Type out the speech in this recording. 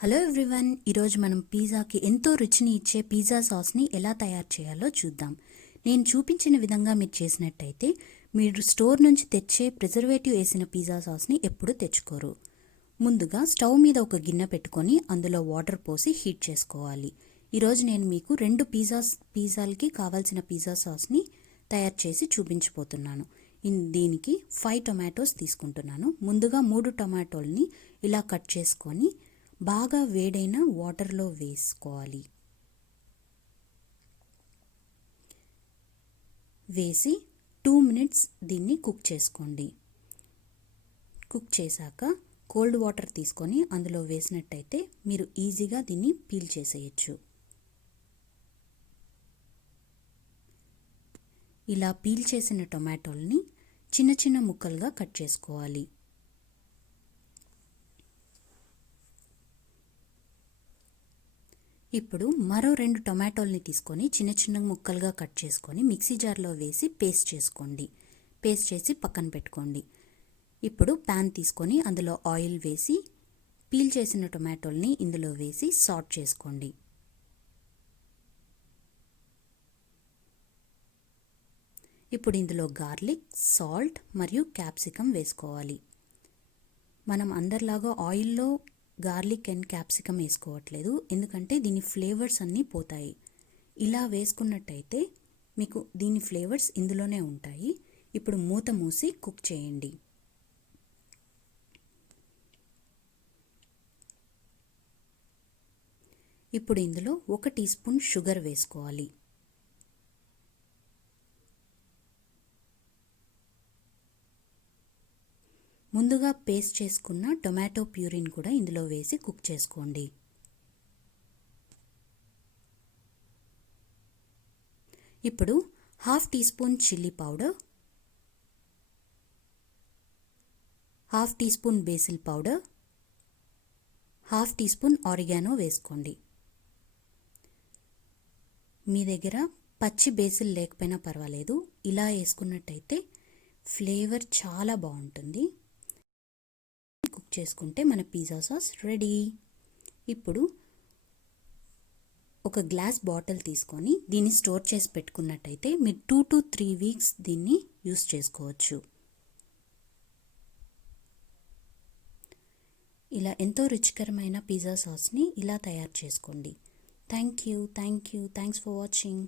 Hello everyone, ఈరోజు మనం పిజ్జాకి ఎంతో రుచిని ఇచ్చే పిజ్జా సాస్ని ఎలా తయారు చేయాలో చూద్దాం. నేను చూపించిన విధంగా మీరు చేసినట్టయితే మీరు స్టోర్ నుంచి తెచ్చే ప్రిజర్వేటివ్ వేసిన పిజ్జా సాస్ని ఎప్పుడూ తెచ్చుకోరు. ముందుగా స్టవ్ మీద ఒక గిన్నె పెట్టుకొని అందులో వాటర్ పోసి హీట్ చేసుకోవాలి. ఈరోజు నేను మీకు 2 పిజ్జాలకి కావాల్సిన పిజ్జా సాస్ని తయారు చేసి చూపించబోతున్నాను. దీనికి 5 టొమాటోస్ తీసుకుంటున్నాను. ముందుగా 3 టొమాటోల్ని ఇలా కట్ చేసుకొని బాగా వేడైన వాటర్లో వేసుకోవాలి. వేసి 2 మినిట్స్ దీన్ని కుక్ చేసుకోండి. కుక్ చేశాక కోల్డ్ వాటర్ తీసుకొని అందులో వేసినట్టయితే మీరు ఈజీగా దీన్ని పీల్ చేసేయచ్చు. ఇలా పీల్ చేసిన టొమాటోల్ని చిన్న చిన్న ముక్కలుగా కట్ చేసుకోవాలి. ఇప్పుడు మరో 2 టొమాటోల్ని తీసుకొని చిన్న చిన్న ముక్కలుగా కట్ చేసుకొని మిక్సీ జార్లో వేసి పేస్ట్ చేసుకోండి. పేస్ట్ చేసి పక్కన పెట్టుకోండి. ఇప్పుడు ప్యాన్ తీసుకొని అందులో ఆయిల్ వేసి పీల్ చేసిన టొమాటోల్ని ఇందులో వేసి సాట్ చేసుకోండి. ఇప్పుడు ఇందులో గార్లిక్, సాల్ట్ మరియు క్యాప్సికమ్ వేసుకోవాలి. మనం అందరిలాగా ఆయిల్లో గార్లిక్ అండ్ క్యాప్సికమ్ వేసుకోవట్లేదు, ఎందుకంటే దీని ఫ్లేవర్స్ అన్నీ పోతాయి. ఇలా వేసుకున్నట్టయితే మీకు దీని ఫ్లేవర్స్ ఇందులోనే ఉంటాయి. ఇప్పుడు మూత మూసి కుక్ చేయండి. ఇప్పుడు ఇందులో 1 టీ స్పూన్ షుగర్ వేసుకోవాలి. ముందుగా పేస్ట్ చేసుకున్న టొమాటో ప్యూరీని కూడా ఇందులో వేసి కుక్ చేసుకోండి. ఇప్పుడు 1/2 teaspoon chilli powder, 1/2 teaspoon basil powder, 1/2 teaspoon oregano వేసుకోండి. మీ దగ్గర పచ్చి బేసిల్ లేకపోయినా పర్వాలేదు, ఇలా వేసుకున్నట్టయితే ఫ్లేవర్ చాలా బాగుంటుంది. కుక్ చేసుకుంటే మన పిజ్జా సాస్ రెడీ. ఇప్పుడు ఒక గ్లాస్ బాటిల్ తీసుకొని దీన్ని స్టోర్ చేసి పెట్టుకున్నట్టయితే మీరు 2 to 3 వీక్స్ దీన్ని యూస్ చేసుకోవచ్చు. ఇలా ఎంతో రుచికరమైన పిజ్జా సాస్ని ఇలా తయారు చేసుకోండి. Thanks for watching.